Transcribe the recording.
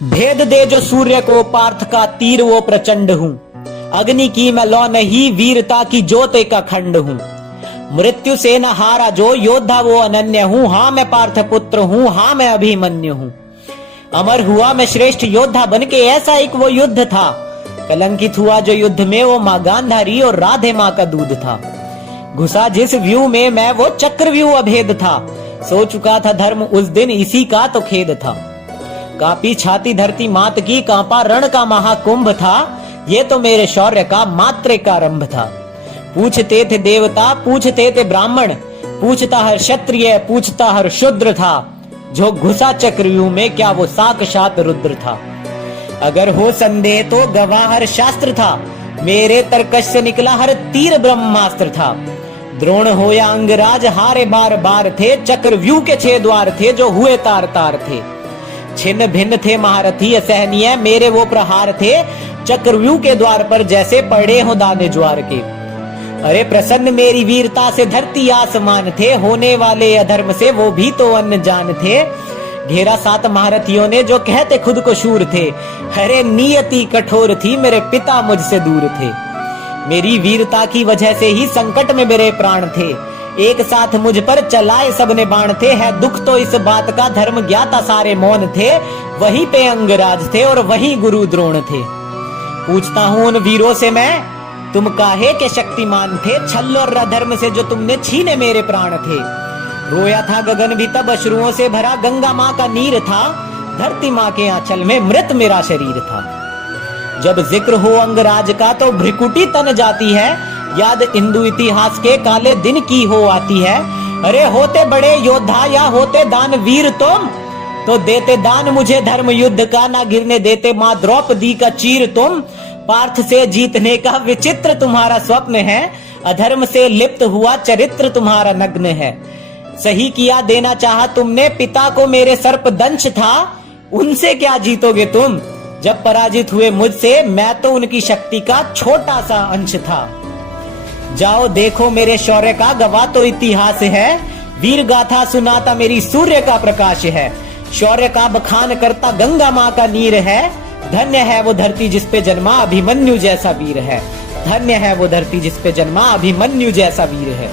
भेद दे जो सूर्य को, पार्थ का तीर वो प्रचंड हूं। अग्नि की मैं लौ नहीं, वीरता की ज्योत एक अखंड हूं। मृत्यु से न हारा जो, योद्धा वो अनन्य हूं। हाँ मैं पार्थ पुत्र हूं, हाँ मैं अभिमन्यु हूं। अमर हुआ मैं श्रेष्ठ योद्धा बनके, ऐसा एक वो युद्ध था। कलंकित हुआ जो युद्ध में, वो माँ गांधारी और राधे माँ का दूध था। घुसा जिस व्यू में मैं, वो चक्रव्यूह अभेद था। सो चुका था धर्म उस दिन, इसी का तो खेद था। कांपी छाती धरती मात की, कांपा रण का महाकुंभ था। ये तो मेरे शौर्य का मात्र एक आरंभ था। पूछते थे देवता, पूछते थे ब्राह्मण, पूछता हर क्षत्रिय, पूछता हर शूद्र था। जो घुसा चक्रव्यूह में, क्या वो साक्षात रुद्र था। अगर हो संदेह तो गवाह हर शास्त्र था। मेरे तरकश से निकला हर तीर ब्रह्मास्त्र था। द्रोण हो या अंगराज, हारे बार बार थे। चक्रव्यूह के 6 द्वार थे, जो हुए तार तार थे। छिन्न भिन्न थे महारथी असहनीय, मेरे वो प्रहार थे। चक्रव्यूह के द्वार पर जैसे पड़े हो दाने ज्वार के। अरे प्रसन्न मेरी वीरता से धरती आसमान थे। होने वाले अधर्म से वो भी तो अनजान थे। घेरा 7 महारथियों ने, जो कहते खुद को शूर थे। अरे नियति कठोर थी, मेरे पिता मुझसे दूर थे। मेरी वीरता की वजह से ही संकट में मेरे प्राण थे। एक साथ मुझ पर चलाए सबने बाण थे। है दुख तो इस बात का, धर्म ज्ञाता सारे मौन थे। वहीं पे अंगराज थे और वहीं गुरु द्रोण थे। पूछता हूं उन वीरों से मैं, तुम काहे के शक्तिमान थे। छल और अधर्म से जो तुमने छीने मेरे प्राण थे। रोया था गगन भी तब अश्रुओं से भरा, गंगा माँ का नीर था। धरती माँ के आंचल में मृत मेरा शरीर था। जब जिक्र हो अंगराज का तो भ्रिकुटी तन जाती है। याद हिंदू इतिहास के काले दिन की हो आती है। अरे होते बड़े योद्धा या होते दानवीर तुम, तो देते दान मुझे धर्म युद्ध का। ना गिरने देते माँ द्रौपदी का चीर तुम। पार्थ से जीतने का विचित्र तुम्हारा स्वप्न है। अधर्म से लिप्त हुआ चरित्र तुम्हारा नग्न है। सही किया देना चाहा तुमने, पिता को मेरे सर्प दंश था। उनसे क्या जीतोगे तुम, जब पराजित हुए मुझसे। मैं तो उनकी शक्ति का छोटा सा अंश था। जाओ देखो मेरे शौर्य का, गवाह तो इतिहास है। वीर गाथा सुनाता मेरी सूर्य का प्रकाश है। शौर्य का बखान करता गंगा माँ का नीर है। धन्य है वो धरती जिस पे जन्मा अभिमन्यु जैसा वीर है। धन्य है वो धरती जिस पे जन्मा अभिमन्यु जैसा वीर है।